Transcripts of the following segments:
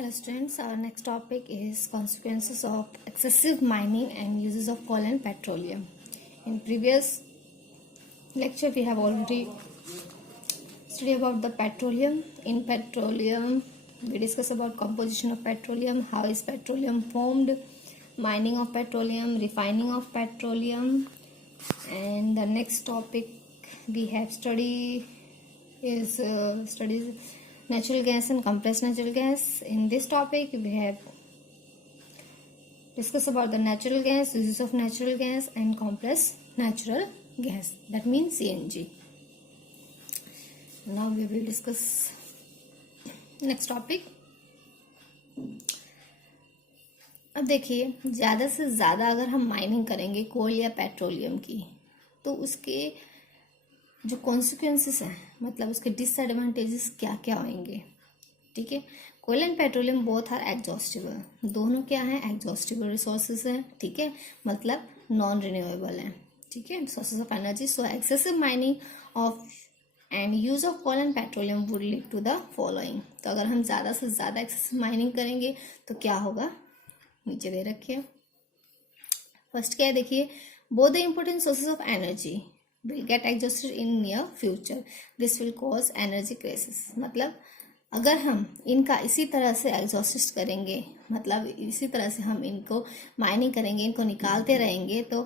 Hello students, our next topic is consequences of excessive mining and uses of coal and petroleum. In previous lecture we have already studied about the petroleum. In petroleum we discuss about composition of petroleum, how is petroleum formed, mining of petroleum, refining of petroleum, and the next topic we have studies natural gas and compressed natural gas. In this topic we have discussed about the natural gas, uses of natural gas, and compressed natural gas, that means CNG. Now we will discuss next topic. अब देखिए, ज़्यादा से ज़्यादा अगर हम mining करेंगे कोल या petroleum की, तो उसके जो कॉन्सिक्वेंसेस हैं, मतलब उसके डिसएडवांटेजेस क्या क्या होंगे. ठीक है, coal and petroleum both are exhaustible, दोनों क्या हैं, एग्जॉस्टिबल रिसोर्सेज हैं. ठीक है, मतलब नॉन रिन्यूएबल हैं. ठीक है, sources of energy. So excessive mining of and use of coal and petroleum would lead to the following. तो अगर हम ज़्यादा से ज़्यादा एक्सेसिव माइनिंग करेंगे तो क्या होगा, नीचे दे रखिए. फर्स्ट क्या है, देखिए, both the important sources of energy will get exhausted in near future. This will cause energy crisis. मतलब अगर हम इनका इसी तरह से एग्जॉस्ट करेंगे, मतलब इसी तरह से हम इनको माइनिंग करेंगे, इनको निकालते रहेंगे, तो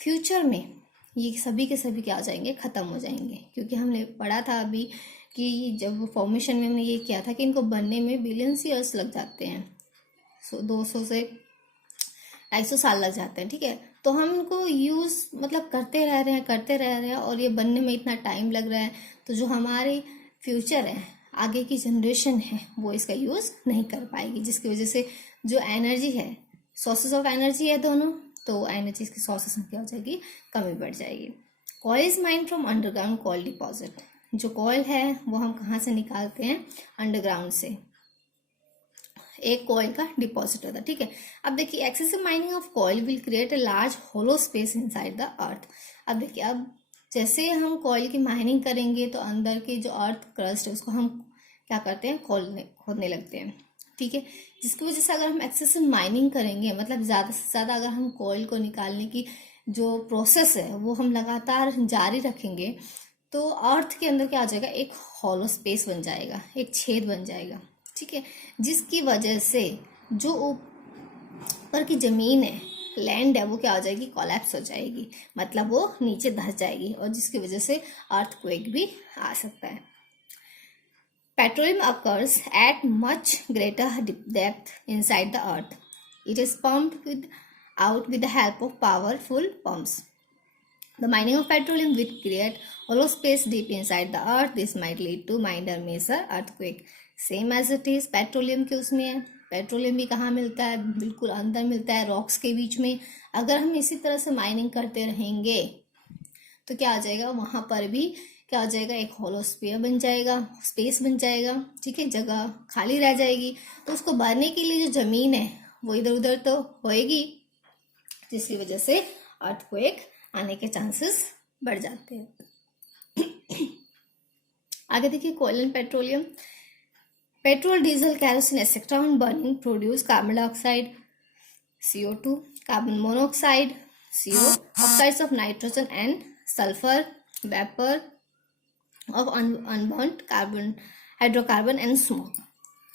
फ्यूचर में ये सभी के सभी क्या हो जाएंगे, ख़त्म हो जाएंगे. क्योंकि हमने पढ़ा था अभी कि जब फॉर्मेशन में हमने ये किया था कि इनको बनने में बिलियंस ईयर्स लग जाते हैं. 200 से 250 साल लग जाते हैं. ठीक है, तो हम इनको यूज़ मतलब करते रह रहे हैं और ये बनने में इतना टाइम लग रहा है, तो जो हमारी फ्यूचर है, आगे की जनरेशन है, वो इसका यूज़ नहीं कर पाएगी, जिसकी वजह से जो एनर्जी है, सोर्सेज ऑफ एनर्जी है दोनों, तो एनर्जी की सोर्सेज में क्या हो जाएगी, कमी बढ़ जाएगी. Coil is mind from underground coil deposit. जो कॉयल है वो हम कहाँ से निकालते हैं, अंडरग्राउंड से. एक कॉयल का डिपॉजिट होता है. ठीक है, अब देखिए, excessive mining of coal will create a large hollow space inside the earth. अब देखिए, अब जैसे हम कॉयल की माइनिंग करेंगे तो अंदर की जो अर्थ क्रस्ट है उसको हम क्या करते हैं, खोदने लगते हैं. ठीक है, जिसकी वजह से अगर हम एक्सेसिव माइनिंग करेंगे, मतलब ज़्यादा से ज़्यादा अगर हम कॉयल को निकालने की जो प्रोसेस है वो हम लगातार जारी रखेंगे, तो अर्थ के अंदर क्या आ जाएगा, एक हॉलो स्पेस बन जाएगा, एक छेद बन जाएगा. ठीक है, जिसकी वजह से जो ऊपर की जमीन है, लैंड है, वो क्या हो जाएगी, कोलैप्स हो जाएगी, मतलब वो नीचे धंस जाएगी, और जिसकी वजह से अर्थक्वेक भी आ सकता है. Petroleum occurs at much greater depth inside the earth. It is pumped out with the help of powerful pumps. The mining of petroleum will create hollow space deep inside the earth. This might lead to minor major earthquake. Same as it is petroleum के उसमें है. Petroleum भी कहाँ मिलता है, बिल्कुल अंदर मिलता है, रॉक्स के बीच में. अगर हम इसी तरह से माइनिंग करते रहेंगे तो क्या आ जाएगा, वहाँ पर भी क्या हो जाएगा, एक हॉलो स्पेस बन जाएगा. ठीक है, जगह खाली रह जाएगी, तो उसको भरने के लिए जो जमीन है वो इधर उधर तो होएगी, जिसकी वजह से अर्थक्वेक आने के चांसेस बढ़ जाते हैं. आगे देखिए, coal and petroleum. Petrol, diesel, kerosene, etc. on burning produce carbon dioxide, CO2, carbon monoxide, CO, oxides of nitrogen and sulfur, vapor of unburnt carbon, hydrocarbon and smoke.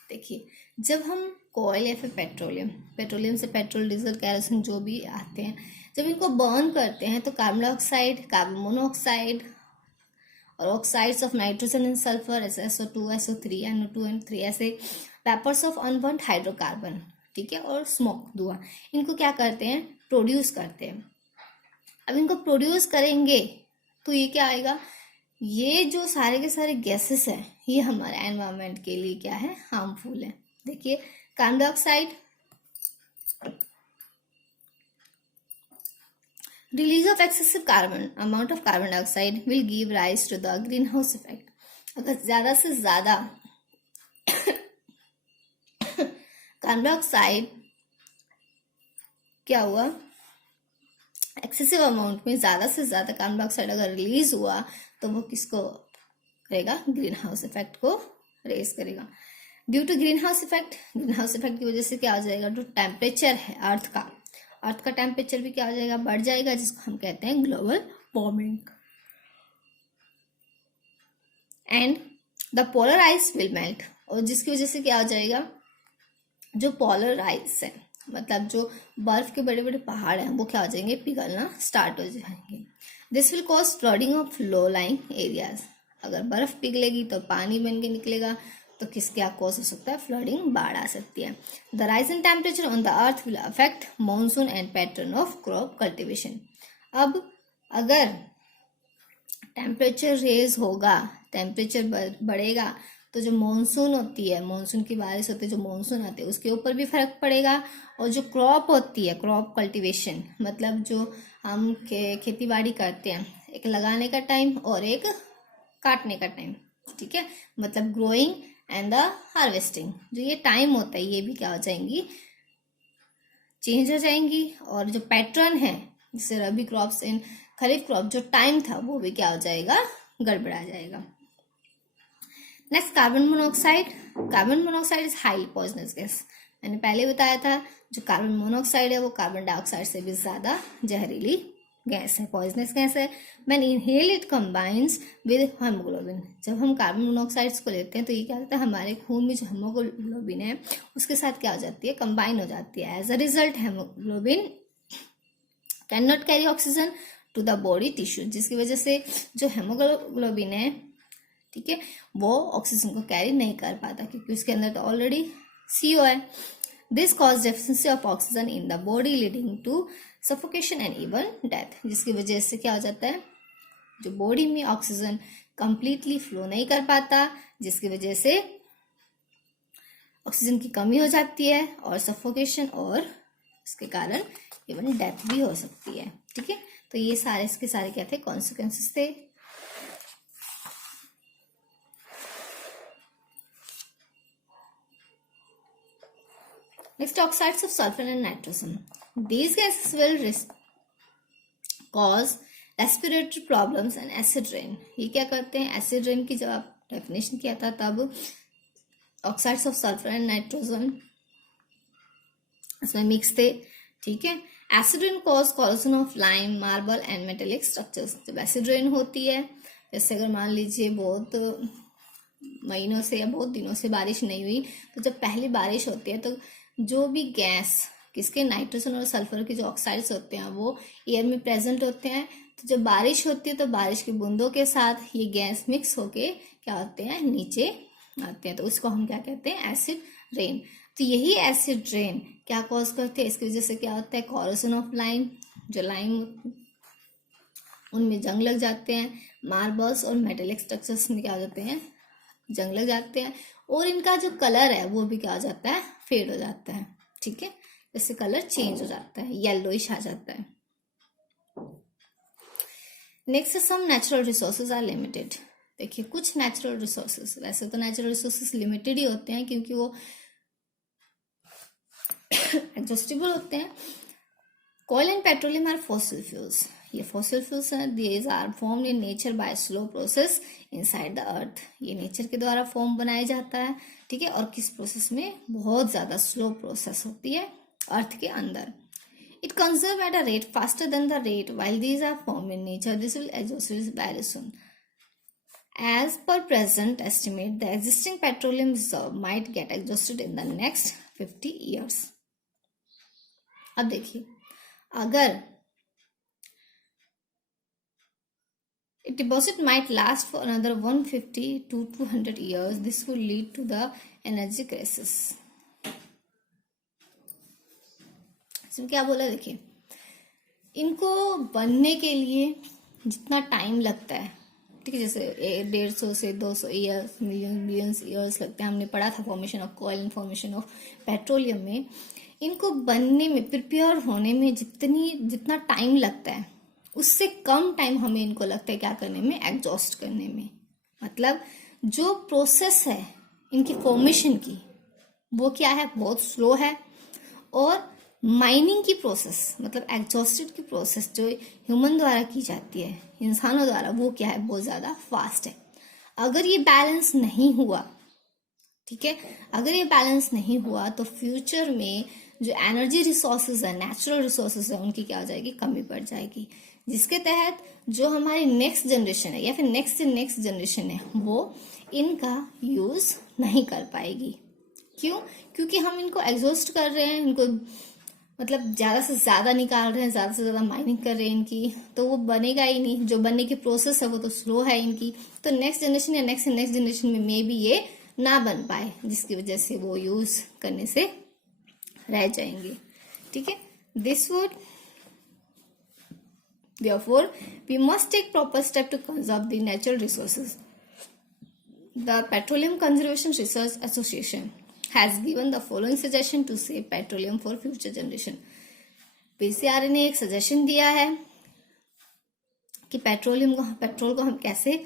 देखिए, जब हम कोयल या फिर पेट्रोलियम से पेट्रोल, डीजल, कैरोसिन जो भी आते हैं, जब इनको बर्न करते हैं तो कार्बन डाइऑक्साइड, कार्बन मोनोऑक्साइड और oxides of nitrogen and sulphur, SO2, SO3, NO2 and 3, ऐसे वेपर्स ऑफ अनबर्न्ड हाइड्रोकार्बन, ठीक है, और स्मोक, धुआं, इनको क्या करते हैं, प्रोड्यूस करते हैं. अब इनको प्रोड्यूस करेंगे तो ये क्या आएगा, ये जो सारे के सारे गैसेस हैं, ये हमारे एनवायरनमेंट के लिए क्या है, हार्मफुल है. देखिए, carbon dioxide, release of excessive amount of carbon dioxide will give rise to the greenhouse effect. अगर ज़्यादा से ज़्यादा कार्बन डाइऑक्साइड क्या हुआ, एक्सेसिव अमाउंट में ज़्यादा से ज़्यादा कार्बन डाइऑक्साइड अगर रिलीज हुआ तो वो किसको करेगा, ग्रीन हाउस इफेक्ट को रेज करेगा. Due to greenhouse effect की वजह से क्या हो जाएगा, जो टेम्परेचर है अर्थ का टेम्परेचर भी क्या हो जाएगा, बढ़ जाएगा, जिसको हम कहते हैं global warming. And the polar ice will melt, और जिसकी वजह से क्या हो जाएगा, जो पोलर आइस है मतलब जो बर्फ के बड़े बड़े पहाड़ हैं वो क्या हो जाएंगे, पिघलना स्टार्ट हो जाएंगे। This will cause flooding of low lying areas, अगर बर्फ पिघलेगी तो पानी बन के निकलेगा, तो क्या कॉज हो सकता है, फ्लडिंग, बाढ़ आ सकती है। The rise in temperature on the earth will affect monsoon and pattern of crop cultivation. अब अगर टेम्परेचर रेज होगा, टेम्परेचर बढ़ेगा, तो जो मानसून होती है, मानसून की बारिश होती है, जो मानसून आती है उसके ऊपर भी फर्क पड़ेगा, और जो क्रॉप होती है, क्रॉप कल्टीवेशन मतलब जो हम खेती बाड़ी करते हैं, एक लगाने का टाइम और एक काटने का टाइम, ठीक है, मतलब ग्रोइंग एंड द हार्वेस्टिंग, जो ये टाइम होता है ये भी क्या हो जाएंगी, चेंज हो जाएंगी। और जो पैटर्न है जैसे रबी क्रॉप्स एंड खरीफ क्रॉप, जो टाइम था वो भी क्या हो जाएगा, गड़बड़ा जाएगा। Next carbon monoxide is highly poisonous gas. मैंने पहले बताया था जो कार्बन मोनोऑक्साइड है वो कार्बन डाइऑक्साइड से भी ज्यादा जहरीली गैस है, पॉइजनस गैस है। When inhale it combines with haemoglobin, जब हम कार्बन मोनोऑक्साइड्स को लेते हैं तो ये क्या होता है, हमारे खून में जो हीमोग्लोबिन है उसके साथ क्या हो जाती है, कंबाइन हो जाती है। As a result haemoglobin can not carry oxygen to the body tissue, जिसकी वजह से जो हेमोग्लोबिन है, ठीक है, वो ऑक्सीजन को कैरी नहीं कर पाता क्योंकि उसके अंदर तो ऑलरेडी CO है। This cause deficiency of oxygen in the body leading to suffocation and even death, जिसकी वजह से क्या हो जाता है, जो बॉडी में ऑक्सीजन कंप्लीटली फ्लो नहीं कर पाता, जिसकी वजह से ऑक्सीजन की कमी हो जाती है और सफोकेशन, और इसके कारण इवन डेथ भी हो सकती है, ठीक है। तो ये सारे इसके सारे क्या थे, कॉन्सिक्वेंसेस थे। Next, oxides of sulfur and nitrogen. These gases will cause respiratory problems and acid rain. ये क्या करते हैं, एसिड रेन की जब आप डेफिनेशन किया था तब oxides of sulphur and nitrogen इसमें मिक्स थे, ठीक है। Acid rain cause corrosion of lime, marble and metallic structures. जब एसिड रेन होती है, जैसे अगर मान लीजिए बहुत महीनों से या बहुत दिनों से बारिश नहीं हुई, तो जब पहली बारिश होती है तो जो भी गैस किसके, नाइट्रोजन और सल्फर के जो ऑक्साइड्स होते हैं वो एयर में प्रेजेंट होते हैं, तो जब बारिश होती है तो बारिश की बूंदों के साथ ये गैस मिक्स होके क्या होते हैं, नीचे आते हैं, तो उसको हम क्या कहते हैं, एसिड रेन। तो यही एसिड रेन क्या कॉज करते हैं, इसकी वजह से क्या होता है, कॉरोजन ऑफ लाइम, जो लाइम उनमें जंग लग जाते हैं, मार्बल्स और मेटेलिक स्ट्रक्चर्स में क्या हो जाते हैं, जंग लग जाते हैं, और इनका जो कलर है वो भी क्या हो जाता है, फेड हो जाता है, ठीक है, जैसे कलर चेंज हो जाता है, येलोइश आ जाता है। Next, some natural resources are limited. देखिए कुछ नेचुरल रिसोर्सेज, वैसे तो नेचुरल रिसोर्सेज लिमिटेड ही होते हैं क्योंकि वो एग्जॉस्टिबल होते हैं। Coal and petroleum are fossil fuels, ये फॉसिल फ्यूल्स हैं, these are formed in nature by slow process inside the earth, ये नेचर के द्वारा फॉर्म बनाया जाता है, ठीक है, और किस प्रोसेस में, बहुत ज्यादा स्लो प्रोसेस होती है अर्थ के अंदर। It conserve at a rate faster than the rate while these are form in nature, this will exhaust very soon. As per present estimate, the existing petroleum reserve might get exhausted in the next 50 years. अब देखिए, अगर deposit might last for another 150 to 200 years, this will lead to the energy crisis. इसमें क्या बोला, देखिए इनको बनने के लिए जितना टाइम लगता है, ठीक है, जैसे 150 से 200 ईयर्स, मिलियंस ईयर्स लगते हैं, हमने पढ़ा था formation of coil and formation of petroleum में। इनको बनने में, प्रिपेयर होने में जितना टाइम लगता है उससे कम टाइम हमें इनको लगता है क्या करने में, एग्जॉस्ट करने में। मतलब जो प्रोसेस है इनकी फॉर्मेशन की वो क्या है, बहुत स्लो है, और माइनिंग की प्रोसेस मतलब एग्जॉस्टेड की प्रोसेस जो ह्यूमन द्वारा की जाती है, इंसानों द्वारा, वो क्या है, बहुत ज्यादा फास्ट है। अगर ये बैलेंस नहीं हुआ, ठीक है। अगर ये बैलेंस नहीं हुआ तो फ्यूचर में जो एनर्जी रिसोर्सेज है, नेचुरल रिसोर्सेज है, उनकी क्या हो जाएगी, कमी पड़ जाएगी, जिसके तहत जो हमारी नेक्स्ट जनरेशन है या फिर नेक्स्ट से नेक्स्ट जनरेशन है वो इनका यूज नहीं कर पाएगी। क्यों? क्योंकि हम इनको एग्जॉस्ट कर रहे हैं, इनको मतलब ज्यादा से ज्यादा निकाल रहे हैं, ज्यादा से ज्यादा माइनिंग कर रहे हैं इनकी, तो वो बनेगा ही नहीं। जो बनने की प्रोसेस है वो तो स्लो है इनकी, तो नेक्स्ट जनरेशन या नेक्स्ट जनरेशन में मे बी ये ना बन पाए, जिसकी वजह से वो यूज करने से रह जाएंगे। ठीक है, this would therefore we must take proper step to conserve the natural resources. The Petroleum Conservation Research Association has given the following suggestion to save petroleum for future generation. PCR ने एक suggestion दिया है कि petrol को हम कैसे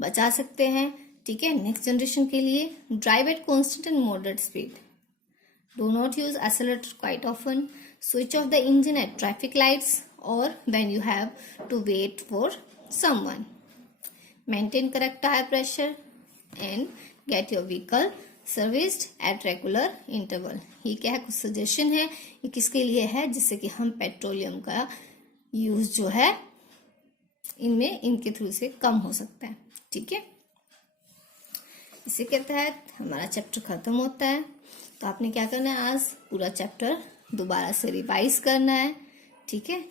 बचा सकते हैं। ठीक है, नेक्स्ट जनरेशन के लिए drive at constant and moderate speed, do not use accelerator quite often, switch off the engine at traffic lights or when you have to wait for someone, maintain correct tire pressure and get your vehicle serviced at regular interval। ये क्या है, कुछ suggestion है, ये किसके लिए है, जिससे कि हम पेट्रोलियम का यूज जो है इनमें इनके थ्रू से कम हो सकता है। ठीक है, इसी के तहत हमारा चैप्टर खत्म होता है। तो आपने क्या करना है, आज पूरा चैप्टर दोबारा से रिवाइज करना है। ठीक है,